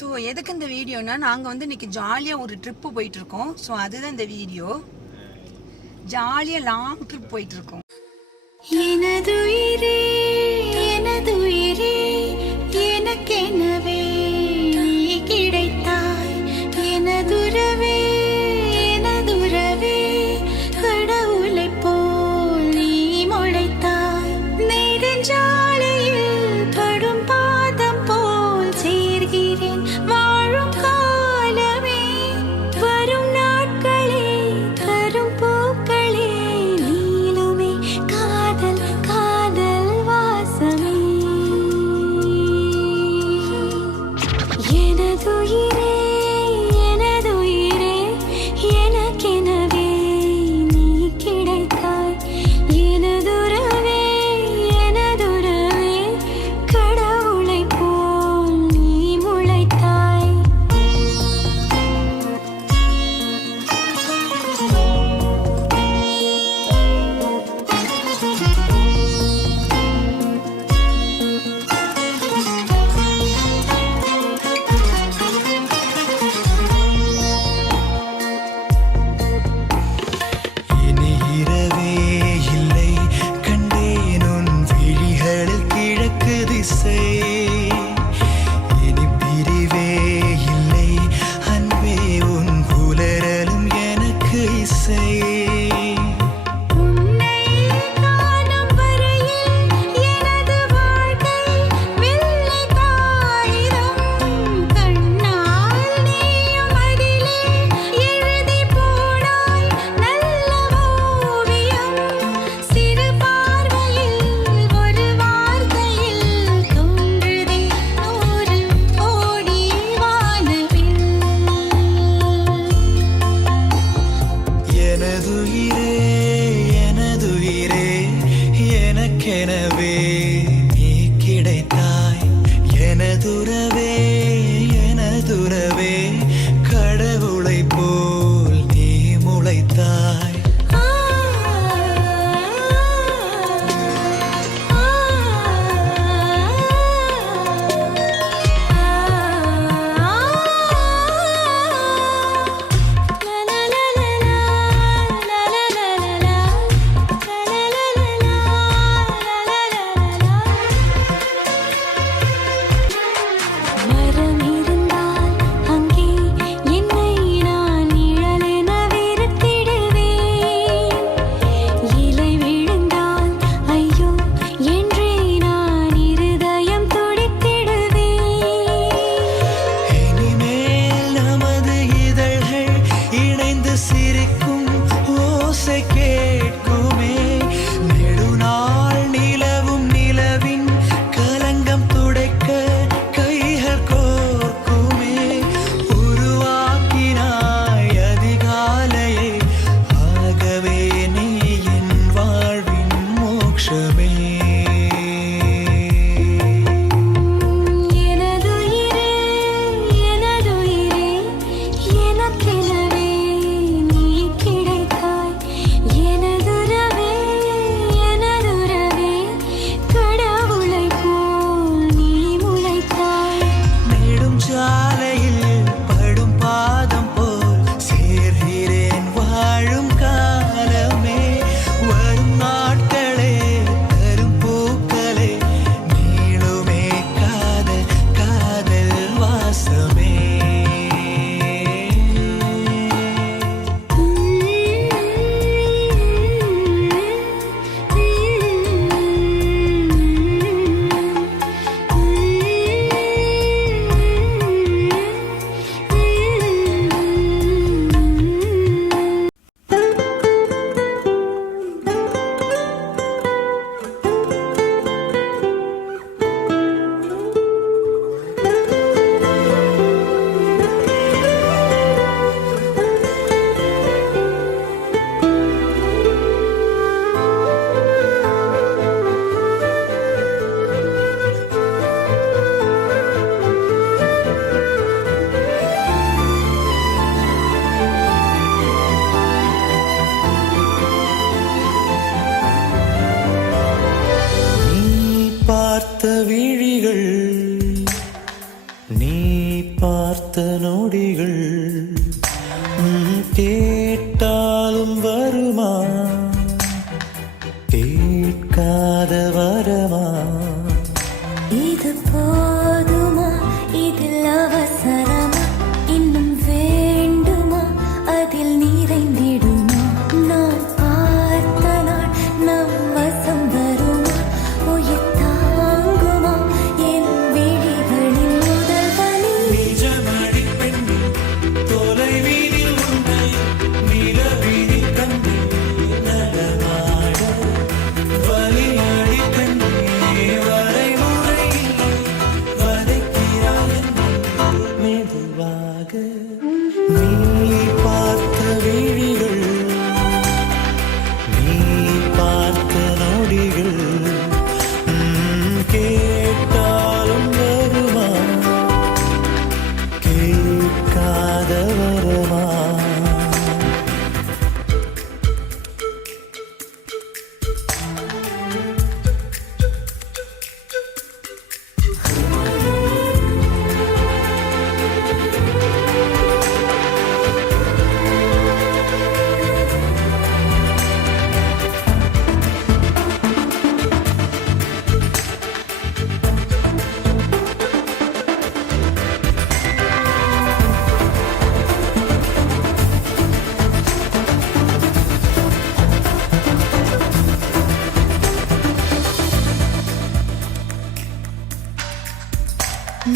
So எதுக்கு இந்த வீடியோனா, நாங்கள் வந்து இன்னைக்கு ஜாலியாக ஒரு ட்ரிப்பு போயிட்டுருக்கோம். ஸோ அதுதான் இந்த வீடியோ. ஜாலியாக லாங் ட்ரிப் போயிட்டுருக்கோம். எனதுயிரே எனதுயிரே எனக்கெனவே நீ கிடைத்தாய். எனதுறவே எனதுறவே கடவுளைப் போல் நீ முளைத்தாய். நெடுஞ்சாலையில் படும் பாதம் போல் சேர்கிறேன் வாழும் காலமே. வரும் நாட்களே தரும் பூக்களே நீளுமே காதல் காதல் வாசமே. எனதுயிரே எனதுயிரே எனக்கெனவே நீ கிடைத்தாய். எனதுறவே எனதுறவே கடவுளைப் போல் நீ முளைத்தாய். இனி இரவே இல்லை, கண்டேன் உன் விழிகளில் கிழக்கு திசை. இனி பிரிவே இல்லை, அன்பே உன் புலரலும் எனக்கு இசை. உன்னை காணும் வரையில் எனது வாழ்க்கை வெள்ளை காகிதம். கண்ணால் நீயும் அதிலே எழுதி போனாய் நல்ல ஓவியம். சிறு பார்வையில் ஒரு வார்த்தையில் தோன்றுதே 100 கோடி வானவில். எனதுயிரே எனதுயிரே எனக்கெனவே நீ கிடைத்தாய். எனதுறவே எனதுறவே கடவுளைப் போல் நீ முளைத்தாய். ஆ மரம் இருந்தால் அங்கே என்னை நான் நிழலென வெறுத்திடுவேன். இலை விழுந்தால் ஐயோ என்றே நான் இருதயம் துடித்திடுவேன். இனிமேல் நமது இதழ்கள் இணைந்து சிரிக்கும் ஓசை கேட்குமே. நெடுநாள் நிலவும் நிலவின் கலங்கம் துடைக்க கைகள் கோர்க்குமே. உருவாக்கினாய் அதிகாலையை, ஆகவே நீ என் வாழ்வின் மோட்சமே. எனதுயிரே எனதுயிரே எனக்கெனவே நீ கிடைத்தாய். எனதுறவே எனதுறவே கடவுளைப் போல் நீ முளைத்தாய். நெடும் சாலையில் படும் பாதம் போல் சேர்கிறேன் வாழும் காலமே. வரும் நாட்களே தரும் பூக்களே நீளுமே காதல் காதல் வாசமே. பார்த்த நொடிகள் கேட்டாலும் வருமா, கேட்காத வரமா? இது போதுமா, இதில் அவசரமா, இன்னும் வேண்டுமா, அதில் நிறைந்திடுமா? நான் பார்த்த நாள் நம் வசம் வருமா, உயிர் தாங்குமா என் விழிகளின் முதல் வலி? நிஜமடி பெண்ணே, தொலைவீதில் உன்னை நிலவீதில் கண்டு நடமாட வலியடி பெண்ணே, வரைமுறையில் வதைக்கிறாய் என்னை மெதுவாக. நீ பார்த்த விழிகள், நீ பார்த்த நொடிகள் கேட்டாலும் வருமா, கேட்காத வருமா?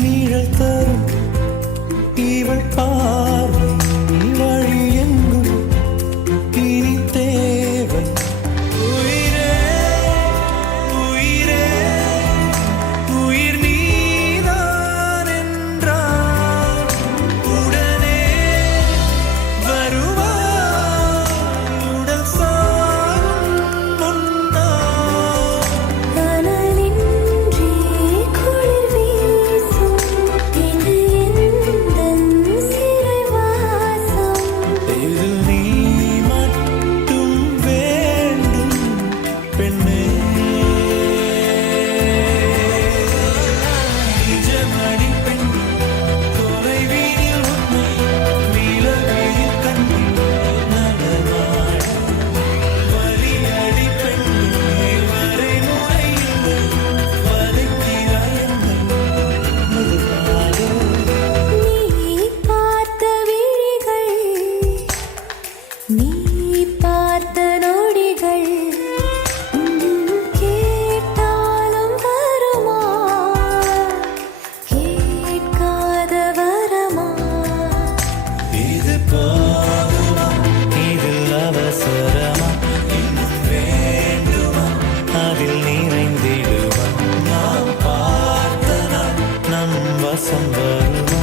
நீழல் தரும் இவள் பார்வை வழி எங்கும் இனி தேவை. உயிரே உயிரே உயிர் நீதான் என்றால் உடனே வருவாய் உடல் சாகும் முன்னால். கனலின்றி குளிர் வீசும் இது எந்தன் சிறைவாசம். இதில் நீ மட்டும் வேண்டும் பெண்ணே. நிஜமடி பெண்ணே, தொலைவீதில் உன்னை நிலவீதில் கண்டு நடமாட வலியடி பெண்ணே, வரைமுறையில் வதைக்கிறாய் என்னை மெதுவாக. நீ பார்த்த விழிகள், நீ பார்த்த நொடிகள் கேட்டாலும் வருமா, கேட்காத வரமா? இது போதுமா, இதில் அவசரமா, இன்னும் வேண்டுமா, அதில் நிறைந்திடுமா? நாம் பார்த்த நாள் நம் வசம் வருமா,